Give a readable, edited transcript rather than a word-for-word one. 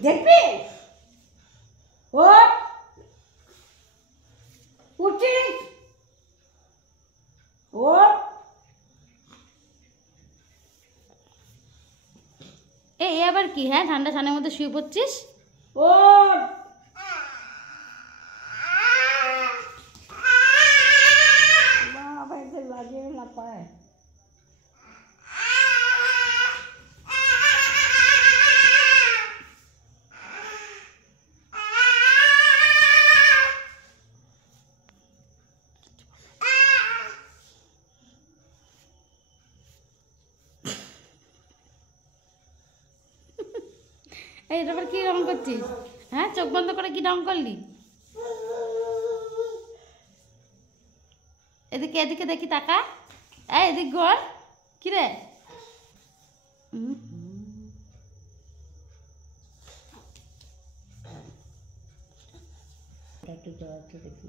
দেখবি ওঠ উঠিস ওঠ এই আবার কি? হ্যাঁ, ঠান্ডা ঠান্ডার মধ্যে শুয়ে পড়ছিস? ওঠ বাবা এতে লাগে না পায় এই এটা আবার কি রং করছিস? হ্যাঁ, চোখ বন্ধ করে কি রং করলি? এদিকে এদিকে দেখি, তাকা। এই এদিক ঘর। কি রে? একটু দেখি